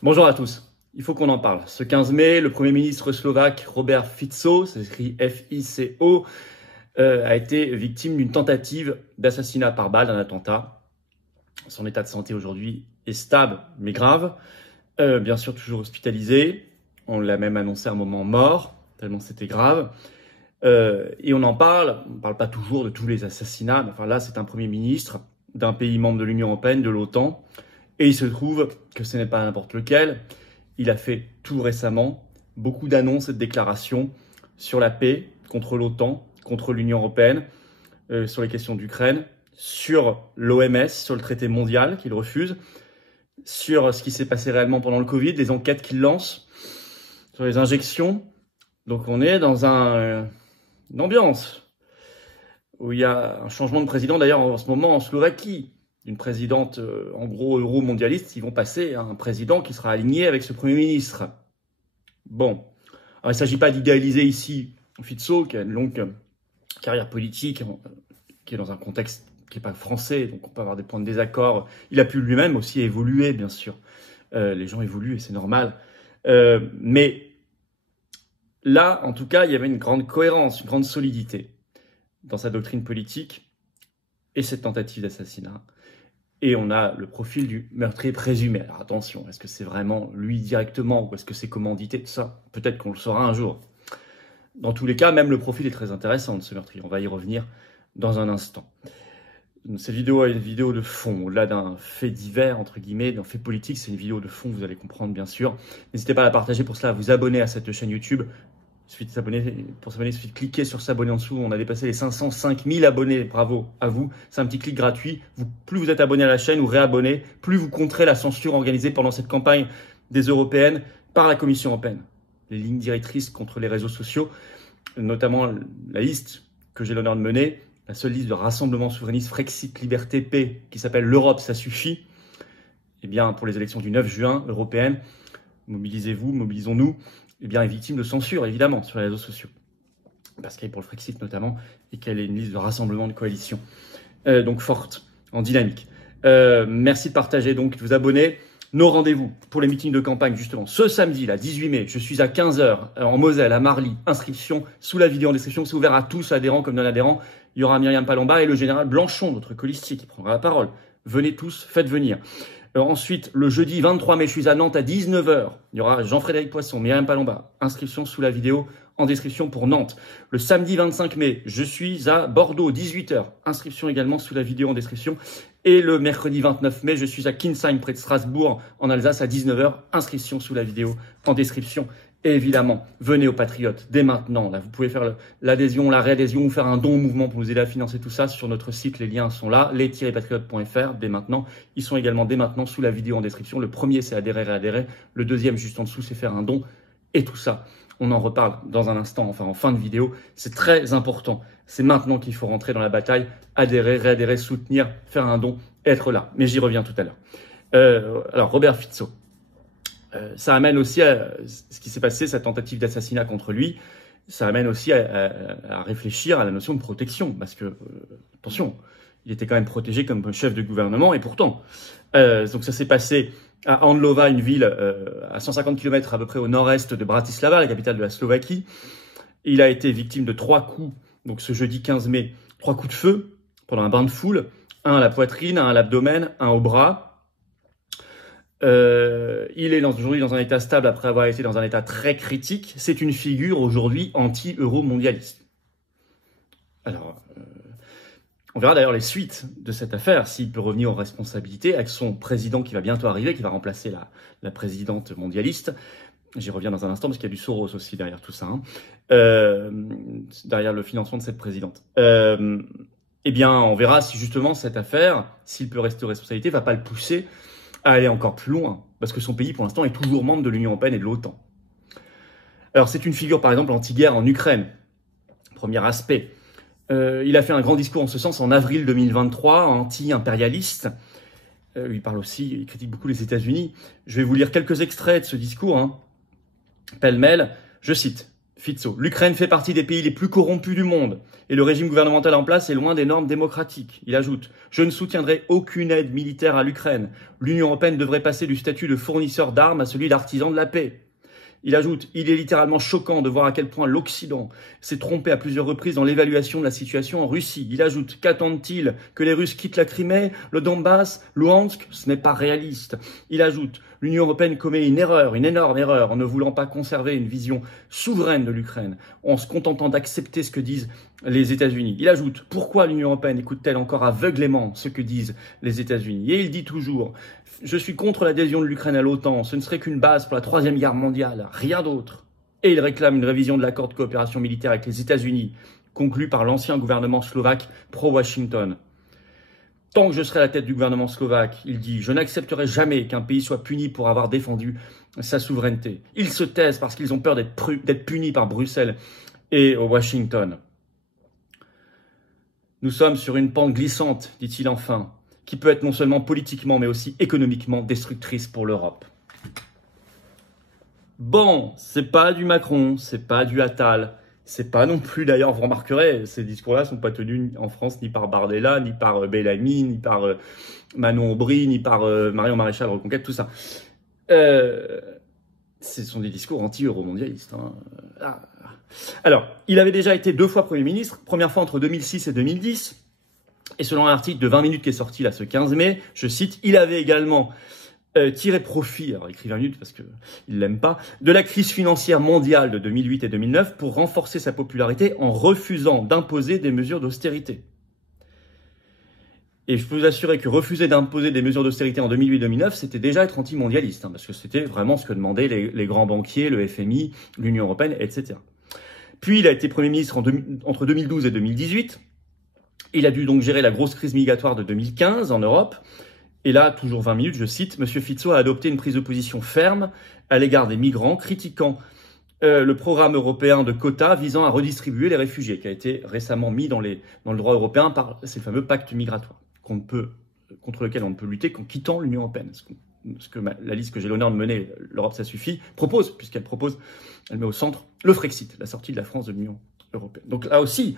Bonjour à tous. Il faut qu'on en parle. Ce 15 mai, le Premier ministre slovaque Robert Fico, c'est écrit F-I-C-O, a été victime d'une tentative d'assassinat par balle, d'un attentat. Son état de santé aujourd'hui est stable, mais grave. Bien sûr, toujours hospitalisé. On l'a même annoncé à un moment mort, tellement c'était grave. Et on parle pas toujours de tous les assassinats, mais enfin là, c'est un Premier ministre d'un pays membre de l'Union européenne, de l'OTAN. Et il se trouve que ce n'est pas n'importe lequel. Il a fait tout récemment beaucoup d'annonces et de déclarations sur la paix, contre l'OTAN, contre l'Union européenne, sur les questions d'Ukraine, sur l'OMS, sur le traité mondial qu'il refuse, sur ce qui s'est passé réellement pendant le Covid, les enquêtes qu'il lance, sur les injections. Donc on est dans une ambiance où il y a un changement de président d'ailleurs en ce moment en Slovaquie. Une présidente, en gros, euro-mondialiste, ils vont passer à un président qui sera aligné avec ce Premier ministre. Bon, alors il ne s'agit pas d'idéaliser ici Fico, qui a une longue carrière politique, qui est dans un contexte qui n'est pas français, donc on peut avoir des points de désaccord. Il a pu lui-même aussi évoluer, bien sûr. Les gens évoluent et c'est normal. Mais là, en tout cas, il y avait une grande cohérence, une grande solidité dans sa doctrine politique et cette tentative d'assassinat. Et on a le profil du meurtrier présumé. Alors attention, est-ce que c'est vraiment lui directement ou est-ce que c'est commandité de ça? Peut-être qu'on le saura un jour. Dans tous les cas, même le profil est très intéressant de ce meurtrier. On va y revenir dans un instant. Cette vidéo est une vidéo de fond. Au-delà d'un fait divers, entre guillemets, d'un fait politique, c'est une vidéo de fond, vous allez comprendre bien sûr. N'hésitez pas à la partager pour cela, à vous abonner à cette chaîne YouTube. Il suffit de s'abonner. Pour s'abonner, il suffit de cliquer sur s'abonner en dessous. On a dépassé les 505 000 abonnés. Bravo à vous. C'est un petit clic gratuit. Plus vous êtes abonné à la chaîne ou réabonné, plus vous contrez la censure organisée pendant cette campagne des européennes par la Commission européenne. Les lignes directrices contre les réseaux sociaux, notamment la liste que j'ai l'honneur de mener, la seule liste de rassemblement souverainiste Frexit Liberté Paix qui s'appelle l'Europe, ça suffit. Eh bien, pour les élections du 9 juin européennes, mobilisez-vous, mobilisons-nous. Eh bien, est victime de censure, évidemment, sur les réseaux sociaux. Parce qu'elle est pour le Frexit, notamment, et qu'elle est une liste de rassemblement de coalition. Donc, forte, en dynamique. Merci de partager, donc, de vous abonner. Nos rendez-vous pour les meetings de campagne, justement, ce samedi, là, 18 mai, je suis à 15 h en Moselle, à Marly. Inscription sous la vidéo en description. C'est ouvert à tous, adhérents comme non-adhérents. Il y aura Myriam Palomba et le général Blanchon, notre colistier, qui prendra la parole. Venez tous, faites venir. Ensuite, le jeudi 23 mai, je suis à Nantes à 19 h. Il y aura Jean-Frédéric Poisson, Myriam Palomba. Inscription sous la vidéo en description pour Nantes. Le samedi 25 mai, je suis à Bordeaux, 18 h. Inscription également sous la vidéo en description. Et le mercredi 29 mai, je suis à Kinsheim, près de Strasbourg, en Alsace, à 19 h. Inscription sous la vidéo en description. Et évidemment, venez aux Patriotes dès maintenant. Là, vous pouvez faire l'adhésion, la réadhésion ou faire un don au mouvement pour nous aider à financer tout ça sur notre site. Les liens sont là, les-patriotes.fr dès maintenant. Ils sont également dès maintenant sous la vidéo en description. Le premier, c'est adhérer, réadhérer. Le deuxième, juste en dessous, c'est faire un don. Et tout ça, on en reparle dans un instant, enfin en fin de vidéo. C'est très important. C'est maintenant qu'il faut rentrer dans la bataille. Adhérer, réadhérer, soutenir, faire un don, être là. Mais j'y reviens tout à l'heure. Alors, Robert Fico. Ça amène aussi à ce qui s'est passé, cette tentative d'assassinat contre lui, ça amène aussi à réfléchir à la notion de protection. Parce que, attention, il était quand même protégé comme chef de gouvernement, et pourtant. Donc ça s'est passé à Andlova, une ville à 150 km à peu près au nord-est de Bratislava, la capitale de la Slovaquie. Il a été victime de 3 coups, donc ce jeudi 15 mai, 3 coups de feu pendant un bain de foule. Un à la poitrine, un à l'abdomen, un au bras. Il est aujourd'hui dans un état stable après avoir été dans un état très critique. C'est une figure aujourd'hui anti-euro-mondialiste. Alors, on verra d'ailleurs les suites de cette affaire, s'il peut revenir aux responsabilités avec son président qui va bientôt arriver, qui va remplacer la présidente mondialiste. J'y reviens dans un instant parce qu'il y a du Soros aussi derrière tout ça, hein. Derrière le financement de cette présidente. Eh bien, on verra si justement cette affaire, s'il peut rester aux responsabilités, va pas le pousser à aller encore plus loin, parce que son pays, pour l'instant, est toujours membre de l'Union européenne et de l'OTAN. Alors, c'est une figure, par exemple, anti-guerre en Ukraine. Premier aspect. Il a fait un grand discours en ce sens en avril 2023, anti-impérialiste. Il parle aussi, il critique beaucoup les États-Unis. Je vais vous lire quelques extraits de ce discours, hein. Pêle-mêle, je cite. Fico. L'Ukraine fait partie des pays les plus corrompus du monde et le régime gouvernemental en place est loin des normes démocratiques. Il ajoute « Je ne soutiendrai aucune aide militaire à l'Ukraine. L'Union européenne devrait passer du statut de fournisseur d'armes à celui d'artisan de la paix. » Il ajoute « Il est littéralement choquant de voir à quel point l'Occident s'est trompé à plusieurs reprises dans l'évaluation de la situation en Russie. » Il ajoute « Qu'attendent-ils? Que les Russes quittent la Crimée, le Donbass, Luhansk? Ce n'est pas réaliste. » Il ajoute « L'Union européenne commet une erreur, une énorme erreur, en ne voulant pas conserver une vision souveraine de l'Ukraine, en se contentant d'accepter ce que disent les États-Unis. » Il ajoute « Pourquoi l'Union européenne écoute-t-elle encore aveuglément ce que disent les États-Unis ?» Et il dit toujours « Je suis contre l'adhésion de l'Ukraine à l'OTAN, ce ne serait qu'une base pour la Troisième Guerre mondiale, rien d'autre. » Et il réclame une révision de l'accord de coopération militaire avec les États-Unis, conclu par l'ancien gouvernement slovaque pro-Washington. Tant que je serai à la tête du gouvernement slovaque, il dit, je n'accepterai jamais qu'un pays soit puni pour avoir défendu sa souveraineté. Ils se taisent parce qu'ils ont peur d'être punis par Bruxelles et Washington. Nous sommes sur une pente glissante, dit-il enfin, qui peut être non seulement politiquement mais aussi économiquement destructrice pour l'Europe. Bon, c'est pas du Macron, c'est pas du Attal. C'est pas non plus, d'ailleurs, vous remarquerez, ces discours-là sont pas tenus en France ni par Bardella, ni par Bellamy, ni par Manon Aubry, ni par Marion Maréchal Reconquête, tout ça. Ce sont des discours anti-euromondialistes. Hein. Alors, il avait déjà été 2 fois Premier ministre, première fois entre 2006 et 2010. Et selon un article de 20 minutes qui est sorti là ce 15 mai, je cite, il avait également tirer profit, alors écrit 20 minutes parce qu'il ne l'aime pas, de la crise financière mondiale de 2008 et 2009 pour renforcer sa popularité en refusant d'imposer des mesures d'austérité. Et je peux vous assurer que refuser d'imposer des mesures d'austérité en 2008-2009, c'était déjà être anti-mondialiste, hein, parce que c'était vraiment ce que demandaient les grands banquiers, le FMI, l'Union européenne, etc. Puis il a été Premier ministre entre 2012 et 2018. Il a dû donc gérer la grosse crise migratoire de 2015 en Europe. Et là, toujours 20 minutes, je cite, « Monsieur Fico a adopté une prise de position ferme à l'égard des migrants, critiquant le programme européen de quotas visant à redistribuer les réfugiés, qui a été récemment mis dans le droit européen par ces fameux pactes migratoires, contre lequel on ne peut lutter qu'en quittant l'Union européenne. Ce que la liste que j'ai l'honneur de mener, l'Europe ça suffit, propose, puisqu'elle propose, elle met au centre le Frexit, la sortie de la France de l'Union européenne. Donc là aussi,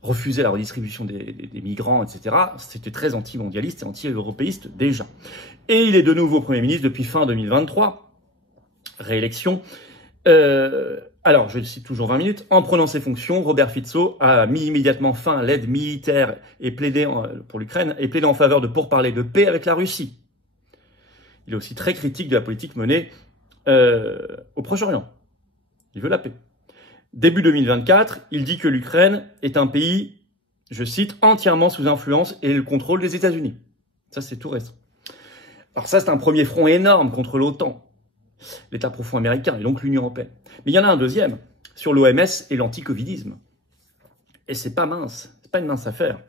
refuser la redistribution des migrants, etc., c'était très anti-mondialiste et anti-européiste déjà. Et il est de nouveau Premier ministre depuis fin 2023, réélection. Alors, je cite toujours 20 minutes. En prenant ses fonctions, Robert Fico a mis immédiatement fin à l'aide militaire et plaidé pour l'Ukraine et plaidé en faveur de pourparlers de paix avec la Russie. Il est aussi très critique de la politique menée au Proche-Orient. Il veut la paix. Début 2024, il dit que l'Ukraine est un pays, je cite, entièrement sous influence et le contrôle des États-Unis. Ça, c'est tout récent. Alors ça, c'est un premier front énorme contre l'OTAN, l'État profond américain et donc l'Union européenne. Mais il y en a un deuxième sur l'OMS et l'anticovidisme. Et c'est pas mince, c'est pas une mince affaire.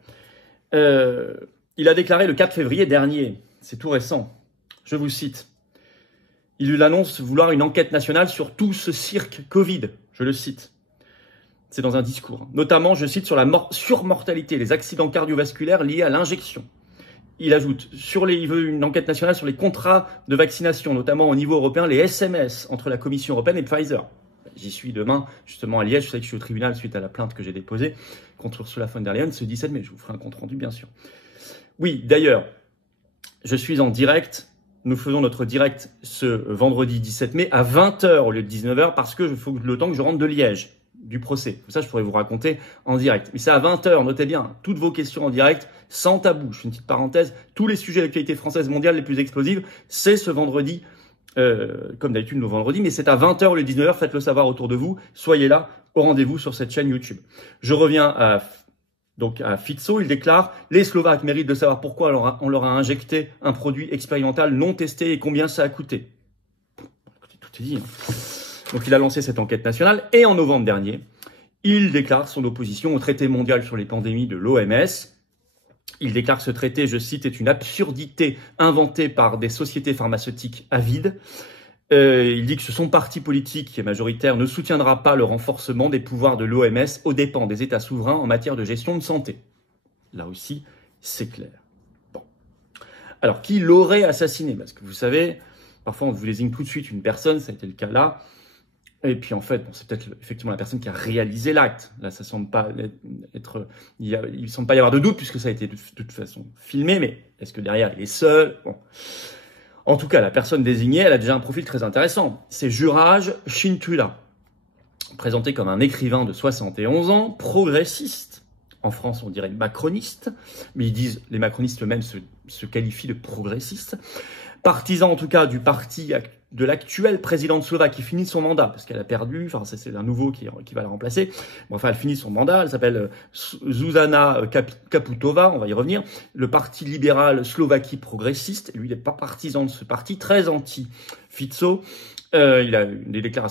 Il a déclaré le 4 février dernier, c'est tout récent, je vous cite, il annonce vouloir une enquête nationale sur tout ce cirque Covid, je le cite. C'est dans un discours. Notamment, je cite, sur la surmortalité, les accidents cardiovasculaires liés à l'injection. Il ajoute, il veut une enquête nationale sur les contrats de vaccination, notamment au niveau européen, les SMS entre la Commission européenne et Pfizer. J'y suis demain, justement, à Liège. Je sais que je suis au tribunal suite à la plainte que j'ai déposée contre Ursula von der Leyen ce 17 mai. Je vous ferai un compte-rendu, bien sûr. Oui, d'ailleurs, je suis en direct. Nous faisons notre direct ce vendredi 17 mai à 20h au lieu de 19h parce que il faut le temps que je rentre de Liège, du procès. Ça, je pourrais vous raconter en direct. Mais c'est à 20h, notez bien, toutes vos questions en direct, sans tabou. Je fais une petite parenthèse. Tous les sujets d'actualité française mondiale les plus explosives, c'est ce vendredi, comme d'habitude nos vendredis, mais c'est à 20h au lieu de 19h. Faites-le savoir autour de vous. Soyez là, au rendez-vous sur cette chaîne YouTube. Je reviens à Fico, il déclare « Les Slovaques méritent de savoir pourquoi on leur a injecté un produit expérimental non testé et combien ça a coûté. » Tout est dit. Hein. Donc il a lancé cette enquête nationale et en novembre dernier, il déclare son opposition au traité mondial sur les pandémies de l'OMS. Il déclare que ce traité, je cite, est une absurdité inventée par des sociétés pharmaceutiques avides. Il dit que son parti politique, qui est majoritaire, ne soutiendra pas le renforcement des pouvoirs de l'OMS aux dépens des États souverains en matière de gestion de santé. Là aussi, c'est clair. Bon. Alors, qui l'aurait assassiné? Parce que vous savez, parfois on vous désigne tout de suite une personne, ça a été le cas là. Et puis en fait, bon, c'est peut-être effectivement la personne qui a réalisé l'acte. Là, ça semble pas être, il semble pas y avoir de doute puisque ça a été de toute façon filmé. Mais est-ce que derrière il est seul? Bon. En tout cas, la personne désignée, elle a déjà un profil très intéressant. C'est Juraj Chintula, présenté comme un écrivain de 71 ans, progressiste. En France, on dirait macroniste, mais ils disent, les macronistes eux-mêmes se qualifient de progressistes. Partisan en tout cas du parti de l'actuelle présidente slovaque qui finit son mandat, parce qu'elle a perdu, enfin c'est un nouveau qui va la remplacer. Bon, enfin, elle finit son mandat, elle s'appelle Zuzana Kaputova, on va y revenir. Le parti libéral Slovaquie progressiste, lui il n'est pas partisan de ce parti, très anti-Fico. Il a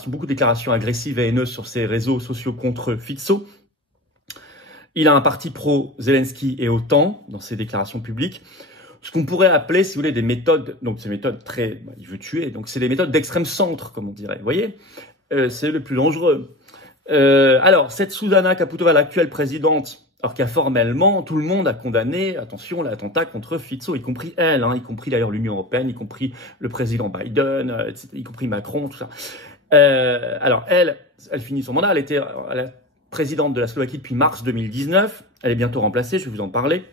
beaucoup de déclarations agressives et haineuses sur ses réseaux sociaux contre Fico. Il a un parti pro-Zelensky et OTAN dans ses déclarations publiques. Ce qu'on pourrait appeler, si vous voulez, des méthodes, donc ces méthodes très, il veut tuer, donc c'est des méthodes d'extrême centre, comme on dirait, vous voyez, c'est le plus dangereux. Alors, cette Zuzana Kaputova, l'actuelle présidente, alors qu'à formellement, tout le monde a condamné, attention, l'attentat contre Fico, y compris elle, y compris d'ailleurs l'Union européenne, y compris le président Biden, etc., y compris Macron, tout ça. Alors, elle finit son mandat, elle était la présidente de la Slovaquie depuis mars 2019, elle est bientôt remplacée, je vais vous en parler.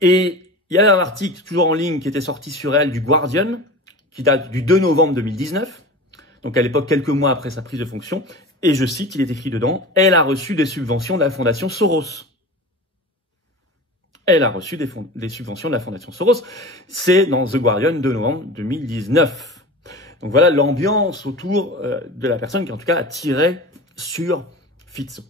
Et il y a un article toujours en ligne qui était sorti sur elle du Guardian, qui date du 2 novembre 2019, donc à l'époque quelques mois après sa prise de fonction, et je cite, il est écrit dedans, « Elle a reçu des subventions de la fondation Soros ». Elle a reçu des subventions de la fondation Soros. C'est dans The Guardian 2 novembre 2019. Donc voilà l'ambiance autour de la personne qui en tout cas a tiré sur Fico.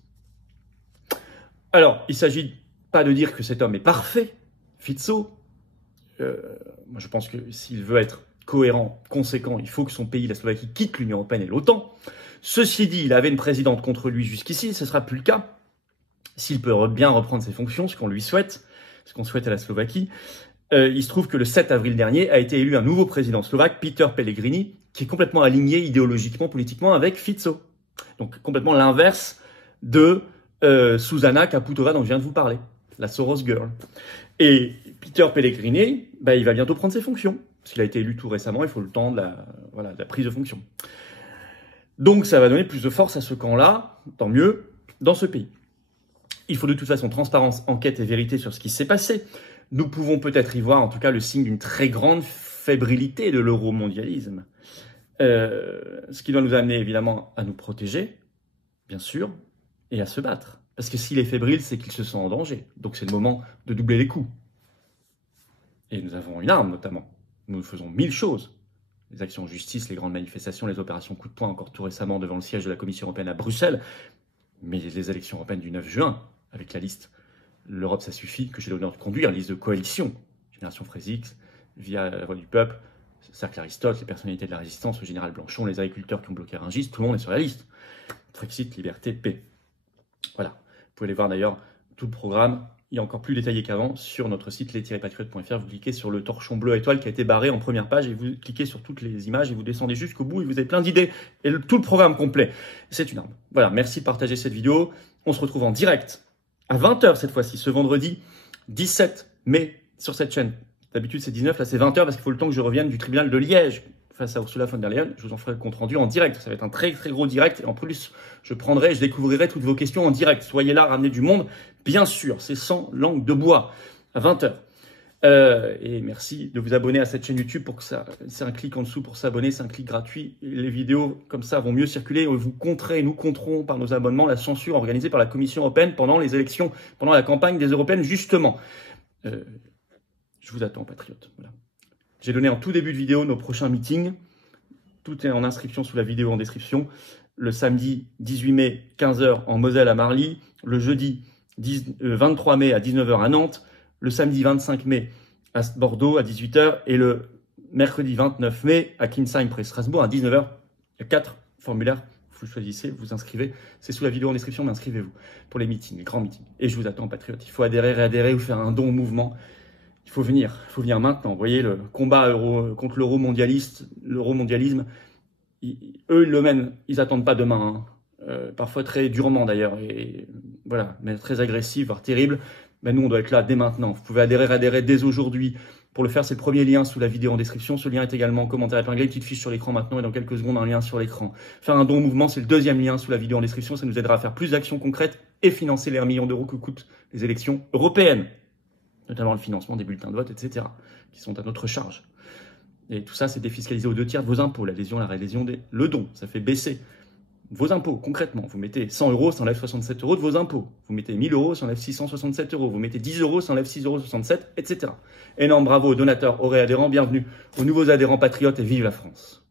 Alors, il ne s'agit pas de dire que cet homme est parfait, Fico, moi je pense que s'il veut être cohérent, conséquent, il faut que son pays, la Slovaquie, quitte l'Union européenne et l'OTAN. Ceci dit, il avait une présidente contre lui jusqu'ici, ce ne sera plus le cas. S'il peut bien reprendre ses fonctions, ce qu'on lui souhaite, ce qu'on souhaite à la Slovaquie, il se trouve que le 7 avril dernier a été élu un nouveau président slovaque, Peter Pellegrini, qui est complètement aligné idéologiquement, politiquement avec Fico. Donc complètement l'inverse de Zuzana Kaputova dont je viens de vous parler, la Soros Girl. Et Peter Pellegrini, il va bientôt prendre ses fonctions, parce qu'il a été élu tout récemment, il faut le temps de la prise de fonction. Donc ça va donner plus de force à ce camp-là, tant mieux, dans ce pays. Il faut de toute façon transparence, enquête et vérité sur ce qui s'est passé. Nous pouvons peut-être y voir en tout cas le signe d'une très grande fébrilité de l'euromondialisme. Ce qui doit nous amener évidemment à nous protéger, bien sûr, et à se battre. Parce que s'il est fébrile, c'est qu'il se sent en danger. Donc c'est le moment de doubler les coups. Et nous avons une arme notamment. Nous faisons 1000 choses. Les actions en justice, les grandes manifestations, les opérations coup de poing encore tout récemment devant le siège de la Commission européenne à Bruxelles. Mais les élections européennes du 9 juin, avec la liste L'Europe ça suffit, que j'ai l'honneur de conduire, liste de coalition. Génération Frésix, via la Voix du Peuple, Cercle Aristote, les personnalités de la résistance, le général Blanchon, les agriculteurs qui ont bloqué Rungis, tout le monde est sur la liste. Frexit, liberté, paix. Voilà. Vous pouvez aller voir d'ailleurs tout le programme, il est encore plus détaillé qu'avant, sur notre site les-patriotes.fr. Vous cliquez sur le torchon bleu à étoile qui a été barré en première page et vous cliquez sur toutes les images et vous descendez jusqu'au bout et vous avez plein d'idées et tout le programme complet. C'est une arme. Voilà, merci de partager cette vidéo. On se retrouve en direct à 20h cette fois-ci, ce vendredi 17 mai sur cette chaîne. D'habitude c'est 19, là c'est 20h parce qu'il faut le temps que je revienne du tribunal de Liège face à Ursula von der Leyen. Je vous en ferai le compte rendu en direct. Ça va être un très très gros direct. Et en plus, je découvrirai toutes vos questions en direct. Soyez là, ramenez du monde. Bien sûr, c'est sans langue de bois à 20h. Et merci de vous abonner à cette chaîne YouTube pour que ça. C'est un clic en dessous pour s'abonner. C'est un clic gratuit. Les vidéos comme ça vont mieux circuler. Vous compterez, nous compterons par nos abonnements la censure organisée par la Commission européenne pendant les élections, pendant la campagne des européennes justement. Je vous attends, patriotes. Voilà. J'ai donné en tout début de vidéo nos prochains meetings. Tout est en inscription sous la vidéo en description. Le samedi 18 mai, 15h en Moselle à Marly. Le jeudi 23 mai à 19h à Nantes. Le samedi 25 mai à Bordeaux à 18h. Et le mercredi 29 mai à Kinsheim près Strasbourg à 19h. Il y a 4 formulaires. Vous choisissez, vous inscrivez. C'est sous la vidéo en description, mais inscrivez-vous pour les meetings, les grands meetings. Et je vous attends, patriotes. Il faut adhérer, réadhérer ou faire un don au mouvement. Il faut venir maintenant. Vous voyez, le combat contre l'euromondialisme, eux, ils le mènent, ils n'attendent pas demain. Parfois très durement d'ailleurs, et voilà, mais très agressif, voire terrible. Mais nous, on doit être là dès maintenant. Vous pouvez adhérer dès aujourd'hui Pour le faire, c'est le premier lien sous la vidéo en description. Ce lien est également en commentaire épinglé, petite fiche sur l'écran maintenant et dans quelques secondes un lien sur l'écran. Faire un don au mouvement, c'est le deuxième lien sous la vidéo en description. Ça nous aidera à faire plus d'actions concrètes et financer les 1 million d'euros que coûtent les élections européennes, notamment le financement des bulletins de vote, etc., qui sont à notre charge. Et tout ça, c'est défiscalisé aux 2/3 de vos impôts. L'adhésion, la réadhésion, le don, ça fait baisser vos impôts, concrètement. Vous mettez 100 euros, ça enlève 67 euros de vos impôts. Vous mettez 1000 euros, ça enlève 667 euros. Vous mettez 10 euros, ça enlève 6,67 €, etc. Énorme bravo aux donateurs, aux réadhérents. Bienvenue aux nouveaux adhérents patriotes et vive la France.